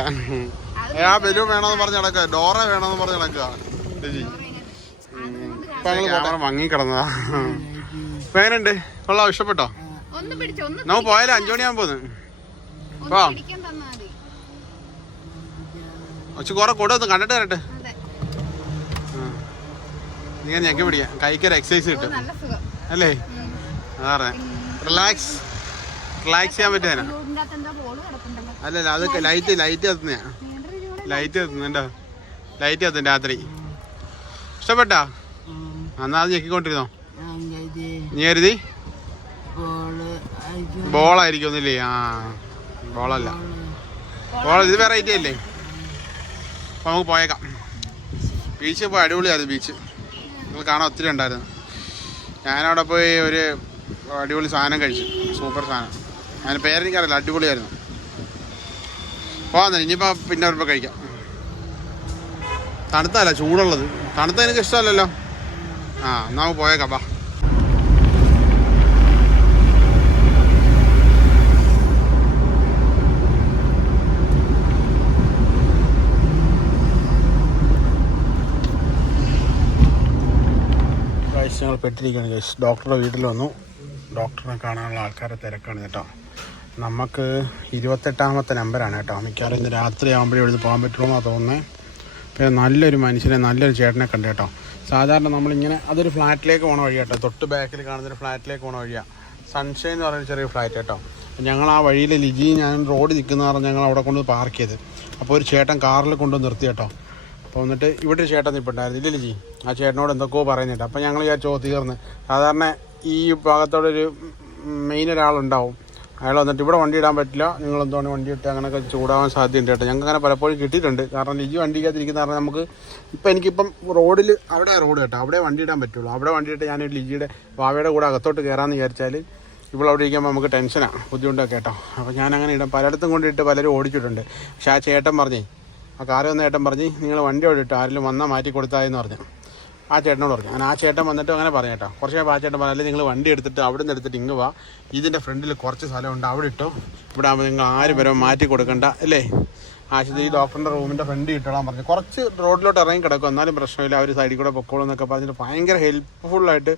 അല്ല ആ ബലൂൺ വേണമെന്ന് പറഞ്ഞ് നടക്കുക ഡോറ വേണമെന്ന് പറഞ്ഞ് നടക്കുക ഇപ്പൊ ക്യാമറ മങ്ങി കിടന്നതാ ഇപ്പൊ കൊള്ളാം ഇഷ്ടപ്പെട്ടോ? ഒന്ന് പിടിച്ചോ ഒന്ന് നമുക്ക് പോയാലോ അഞ്ചു മണിയാകുമ്പോ ഒന്ന്. വാ. പിടിക്കാൻ തന്നാ മതി. പക്ഷെ കുറെ കൂടെ ഒന്ന് കണ്ടിട്ട് തരട്ടെ അതെ നീ ഞെക്കി പിടിക്കാം. കൈക്കൊരു എക്സസൈസ് കിട്ടും. നല്ല സുഖം. അല്ലേ? അതാ റിലാക്സ് റിലാക്സ് ചെയ്യാൻ കിടപ്പുണ്ടല്ലോ. അല്ലല്ല അത് ലൈറ്റ് ലൈറ്റ് കത്തുന്നയാ. ലൈറ്റ് കത്തുന്നുണ്ടോ ലൈറ്റ് കത്തും രാത്രി. ഇഷ്ടപ്പെട്ടാ? എന്നാ അത് ഞെക്കിക്കൊണ്ടിരുന്നോ? നീ കരുതി? ബോളായിരിക്കും ഒന്നില്ലേ ആ ബോളല്ല ബോൾ ഇത് വെറൈറ്റി അല്ലേ? അപ്പൊ നമുക്ക് പോയേക്കാം. ബീച്ച് ഇപ്പോൾ അടിപൊളിയാണ് ബീച്ച് നിങ്ങൾ കാണാൻ ഒത്തിരി ഉണ്ടായിരുന്നു. ഞാനവിടെ പോയി ഒരു അടിപൊളി സാധനം കഴിച്ചു. സൂപ്പർ സാധനം. അതിന് പേരെനിക്കറിയില്ല അടിപൊളിയായിരുന്നു. പോകാൻ ഇനിയിപ്പോൾ പിന്നെ വരുമ്പോൾ കഴിക്കാം. തണുത്തല്ല ചൂടുള്ളത്. തണുത്ത എനിക്ക് ഇഷ്ടമല്ലല്ലോ. ആ നമുക്ക് പോയേക്കാം വാ. ഞങ്ങൾ പെട്ടിരിക്കുകയാണ് ഗൈസ് ഡോക്ടറുടെ വീട്ടിൽ വന്നു. ഡോക്ടറിനെ കാണാനുള്ള ആൾക്കാരെ തിരക്കാണ് കേട്ടോ. നമുക്ക് ഇരുപത്തെട്ടാമത്തെ നമ്പറാണ് കേട്ടോ. മിക്കവാറും ഇന്ന് രാത്രി ആകുമ്പോഴേ ഇവിടുന്ന് പോകാൻ പറ്റുള്ളൂ തോന്നുന്നത് പിന്നെ നല്ലൊരു മനുഷ്യനെ നല്ലൊരു ചേട്ടനെ കണ്ടു കേട്ടോ. സാധാരണ നമ്മളിങ്ങനെ അതൊരു ഫ്ലാറ്റിലേക്ക് പോണ വഴി കേട്ടോ. തൊട്ട് ബാക്കിൽ കാണുന്നൊരു ഫ്ലാറ്റിലേക്ക് പോണ വഴിയാണ് സൺഷൈൻ എന്ന് പറയുന്ന ചെറിയ ഫ്ലാറ്റ് കേട്ടോ. ഞങ്ങൾ ആ വഴിയിൽ ലിജി ഞാൻ റോഡ് നിൽക്കുന്ന കാരണം ഞങ്ങൾ അവിടെ കൊണ്ട് പാർക്ക് ചെയ്ത്. അപ്പോൾ ഒരു ചേട്ടൻ കാറിൽ കൊണ്ടുവന്ന് നിർത്തി കേട്ടോ. അപ്പോൾ എന്നിട്ട് ഇവിടെ ചേട്ടൻ നിൽപ്പുണ്ടായിരുന്നു ഇല്ലേ ജി ആ ചേട്ടനോട് എന്തൊക്കെയോ പറയുന്നുണ്ട്. അപ്പോൾ ഞങ്ങൾ വിചാരിച്ചു "ഓ, തീർന്ന്. സാധാരണ ഈ ഭാഗത്തോടെ ഒരു മെയിൻ ഒരാളുണ്ടാവും. അയാൾ വന്നിട്ട് ഇവിടെ വണ്ടി ഇടാൻ പറ്റില്ല നിങ്ങൾ എന്താണ് വണ്ടി ഇട്ട് അങ്ങനെയൊക്കെ ചൂടാവാൻ സാധ്യതയുണ്ട് കേട്ടോ ഞങ്ങൾക്ക് അങ്ങനെ പലപ്പോഴും കിട്ടിയിട്ടുണ്ട്. കാരണം ലിജി വണ്ടിക്കകത്തിരിക്കുന്ന കാരണം നമുക്ക് ഇപ്പം എനിക്കിപ്പം റോഡിൽ അവിടെ റോഡ് കേട്ടോ അവിടെ വണ്ടി ഇടാൻ പറ്റുള്ളൂ. അവിടെ വണ്ടി ഇട്ട് ഞാൻ ലിജിയുടെ വാവയുടെ കൂടെ അകത്തോട്ട് കയറാമെന്ന് വിചാരിച്ചാൽ ഇവിടെ അവിടെ ഇരിക്കുമ്പോൾ നമുക്ക് ടെൻഷനാണ് ബുദ്ധിമുട്ടൊക്കെ കേട്ടോ. അപ്പോൾ ഞാൻ അങ്ങനെ ഇടാം പലയിടത്തും കൊണ്ടിട്ട് പലരും ഓടിച്ചിട്ടുണ്ട്. പക്ഷേ ആ ചേട്ടൻ പറഞ്ഞേ ആ കാറ് വന്ന ചേട്ടൻ പറഞ്ഞ് നിങ്ങൾ വണ്ടി ഓടിട്ട് ആരെങ്കിലും വന്നാൽ മാറ്റി കൊടുത്തായെന്ന് പറഞ്ഞു. ആ ചേട്ടനോട് പറഞ്ഞു. അങ്ങനെ ആ ചേട്ടൻ വന്നിട്ട് അങ്ങനെ പറഞ്ഞു കേട്ടോ. കുറച്ച് ആ ചേട്ടൻ പറഞ്ഞു നിങ്ങൾ വണ്ടി എടുത്തിട്ട് അവിടെ നിന്ന് എടുത്തിട്ട് ഇങ്ങ് വാ. ഇതിന്റെ ഫ്രണ്ടിൽ കുറച്ച് സ്ഥലമുണ്ട് അവിടെ ഇട്ടോ. ഇവിടെ ആകുമ്പോൾ നിങ്ങൾ ആരും വരെ മാറ്റി കൊടുക്കണ്ട അല്ലേ? ഈ ഡോക്ടറിന്റെ റൂമിന്റെ ഫ്രണ്ട് ഇട്ടോളാൻ പറഞ്ഞു. കുറച്ച് റോഡിലോട്ട് ഇറങ്ങി കിടക്കും. എന്നാലും പ്രശ്നമില്ല. അവർ സൈഡിൽ കൂടെ പൊക്കോളും എന്നൊക്കെ പറഞ്ഞിട്ട് ഭയങ്കര ഹെൽപ്ഫുള്ളായിട്ട്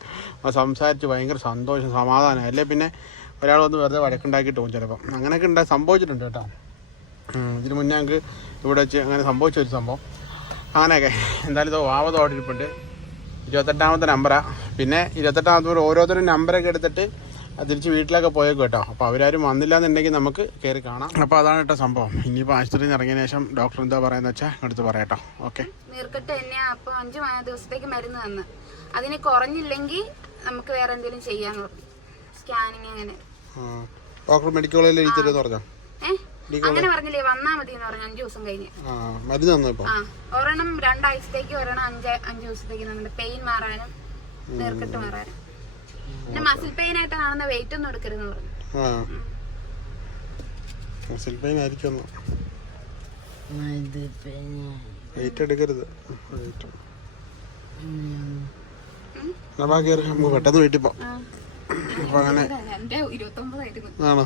സംസാരിച്ച് ഭയങ്കര സന്തോഷം സമാധാനം അല്ലേ പിന്നെ ഒരാൾ വന്ന് വെറുതെ വഴക്കുണ്ടാക്കിയിട്ട് പോകും ചിലപ്പം. അങ്ങനെയൊക്കെ ഉണ്ടായി സംഭവിച്ചിട്ടുണ്ട് കേട്ടോ. ഇതിന് മുന്നേ ഞങ്ങൾക്ക് ഇവിടെ വെച്ച് അങ്ങനെ സംഭവിച്ച ഒരു സംഭവം. അങ്ങനെയൊക്കെ. എന്തായാലും ഇത് വാവതോടിരിപ്പുണ്ട് ഇരുപത്തെട്ടാമത്തെ നമ്പറാണ് പിന്നെ ഇരുപത്തെട്ടാമത്തെ ഓരോരുത്തരും നമ്പറൊക്കെ എടുത്തിട്ട് തിരിച്ച് വീട്ടിലൊക്കെ പോയേക്കും കേട്ടോ. അപ്പോൾ അവരാരും വന്നില്ല എന്നുണ്ടെങ്കിൽ നമുക്ക് കയറി കാണാം. അപ്പോൾ അതാണ് കേട്ടോ സംഭവം. ഇനിയിപ്പോൾ ആശുപത്രിയിൽ നിന്ന് ഇറങ്ങിയ ശേഷം ഡോക്ടർ എന്താ പറയുന്നത് വെച്ചാൽ എടുത്ത് പറയാട്ടോ ഓക്കെ നീർക്കെട്ട് തന്നെ അപ്പോൾ അഞ്ച് ദിവസത്തേക്ക് മരുന്ന് തന്ന്. അതിന് കുറഞ്ഞില്ലെങ്കിൽ നമുക്ക് വേറെ എന്തെങ്കിലും ചെയ്യാൻ സ്കാനിങ് അങ്ങനെ. ഡോക്ടർ മെഡിക്കൽ കോളേജിൽ എഴുതി തരുമെന്ന് പറഞ്ഞോ? ഏഹ് അങ്ങനെ പറഞ്ഞില്ലേ വന്നാ മതി എന്ന് പറഞ്ഞു അഞ്ചു ദിവസം കഴിഞ്ഞ്. ആ ഒരെണ്ണം രണ്ടാഴ്ചത്തേക്ക് ഒരെണ്ണം അഞ്ച് അഞ്ചു ദിവസത്തേക്ക് നിന്നിട്ട് പെയിൻ മാറാനും നീർക്കെട്ട് മാറാനും. പിന്നെ മസിൽ പെയിൻ ആയിട്ട് കാണുന്ന വെയിറ്റ് ഒന്നും എടുക്കരുതെന്ന് പറഞ്ഞു. മസിൽ പെയിൻ ആയിരിക്കും വെയിറ്റ് എടുക്കരുത്. പെട്ടെന്ന് വീട്ടിൽ പോവാം അങ്ങനെ ആണോ?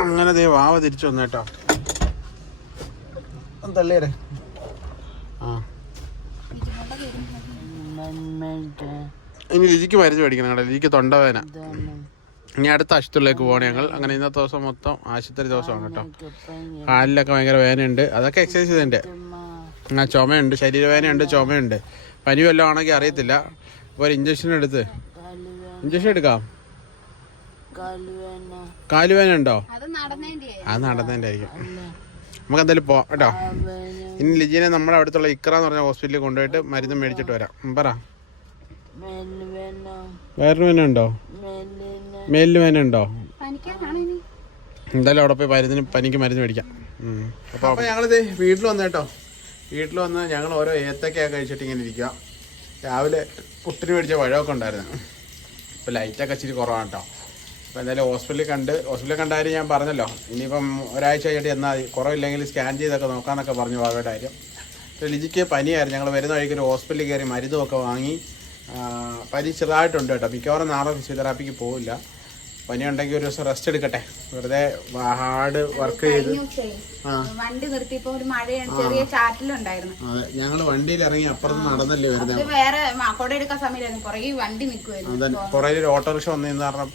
അങ്ങനെ ദേ വാവ തിരിച്ചു വന്നേട്ടോ ഒന്ന് തള്ളിയരെ ആ. ഇനി ലിജിക്ക് മരുന്ന് മേടിക്കണം കേട്ടോ. ലിജിക്ക് തൊണ്ടവേന ഇനി അടുത്ത ആശുപത്രിയിലേക്ക് പോകണം ഞങ്ങൾ. അങ്ങനെ ഇന്നത്തെ ദിവസം മൊത്തം ആശുപത്രി ദിവസമാണ് കേട്ടോ. കാലിലൊക്കെ ഭയങ്കര വേദനയുണ്ട്. അതൊക്കെ എക്സസൈസ് ചെയ്തതിന്റെ ആ ചുമയുണ്ട്. ശരീരവേദനയുണ്ട് ചുമയുണ്ട്. പനി വല്ലതും ആണെങ്കിൽ അറിയത്തില്ല. ഒരു ഇഞ്ചക്ഷൻ എടുത്ത്. ഇഞ്ചക്ഷൻ എടുക്കാം. കാലുവേന കാലുവേന ഉണ്ടോ അത് നടന്നതിന്റെ ആയിരിക്കും നമുക്ക് എന്തായാലും പോവാം കേട്ടോ. ഇനി ലിജിനെ നമ്മുടെ അടുത്തുള്ള ഇക്ര എന്ന് പറഞ്ഞ ഹോസ്പിറ്റലിൽ കൊണ്ടുപോയിട്ട് മരുന്ന് മേടിച്ചിട്ട് വരാം. പറ. വേറൊരു വേന ഉണ്ടോ? മെലിന വേന ഉണ്ടോ? എന്തായാലും അവിടെ പോയി മരുന്നിന് പനിക്ക് മരുന്ന് മേടിക്കാം. അപ്പൊ അപ്പോൾ അപ്പോൾ ഞങ്ങളിത് വീട്ടിൽ വന്നു കേട്ടോ. വീട്ടിൽ വന്ന് ഞങ്ങൾ ഓരോ ഏത്തക്കയൊക്കെ കഴിച്ചിട്ട് ഇങ്ങനെ ഇരിക്കുക രാവിലെ പുട്ടിന് മേടിച്ച പഴമൊക്കെ ഉണ്ടായിരുന്നു. ഇപ്പോൾ ലൈറ്റൊക്കെ ഇച്ചിരി കുറവാണ് കേട്ടോ. അപ്പോൾ എന്തായാലും ഹോസ്പിറ്റലിൽ കണ്ട് ഹോസ്പിറ്റലിൽ കണ്ട ഞാൻ പറഞ്ഞല്ലോ. ഇനിയിപ്പം ഒരാഴ്ച കഴിഞ്ഞിട്ട് എന്നാൽ കുറവില്ലെങ്കിൽ സ്കാൻ ചെയ്തൊക്കെ നോക്കാമെന്നൊക്കെ പറഞ്ഞു ബാബയുടെ അപ്പോൾ ലിജിക്ക് പനിയായിരുന്നു. ഞങ്ങൾ വരുന്ന വഴിക്ക് ഒരു ഹോസ്പിറ്റലിൽ കയറി മരുന്നുമൊക്കെ വാങ്ങി പനി ചെറുതായിട്ടുണ്ട് കേട്ടോ. മിക്കവാറും നാളെ ഫിസിയോതെറാപ്പിക്ക് പോവില്ല. പനി ഉണ്ടെങ്കിൽ ഒരു ദിവസം റെസ്റ്റ് എടുക്കട്ടെ. വെറുതെ ഹാർഡ് വർക്ക് ചെയ്ത് വണ്ടി നിർത്തിയപ്പോ ഒരു മഴയാണ്. ചെറിയ ചാറ്റിലുണ്ടായിരുന്നു. അതെ ഞങ്ങൾ വണ്ടിയിൽ ഇറങ്ങി അപ്പുറത്ത് നടന്നല്ലേ വരുന്നത്. വേറെ കൊട എടുക്കാൻ സമയമായിരുന്നു പുറകെ വണ്ടി നിൽക്കുമായിരുന്നു പുറകിൽ ഒരു ഓട്ടോറിക്ഷ വന്നു കാരണം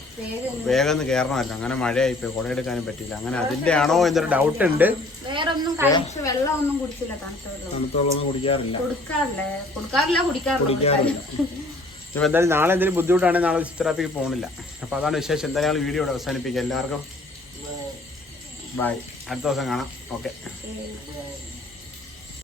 വേഗം ഒന്ന് കയറണമല്ലോ അങ്ങനെ മഴയായിപ്പോയി. എടുക്കാനും പറ്റില്ല അങ്ങനെ അതിന്റെ ആണോ എന്നൊരു ഡൗട്ട് ഉണ്ട്. വേറെ ഒന്നും കഴിച്ച് വെള്ളം ഒന്നും കുടിച്ചില്ല. തണുത്ത വെള്ളം. തണുത്തോളൊന്നും കുടിക്കാറില്ല. കൊടുക്കാറില്ല. കൊടുക്കാറില്ല കുടിക്കാറില്ല. കുടിക്കാറില്ല ഇപ്പൊ എന്തായാലും നാളെ എന്തെങ്കിലും ബുദ്ധിമുട്ടാണെങ്കിൽ നാളെ ഫിസിയോതെറാപ്പിക്ക് പോകുന്നില്ല അപ്പോൾ അതാണ് വിശേഷം. എന്തായാലും ഞങ്ങൾ വീഡിയോ ഇവിടെ അവസാനിപ്പിക്കുക എല്ലാവർക്കും ബൈ അടുത്ത ദിവസം കാണാം. ഓക്കെ.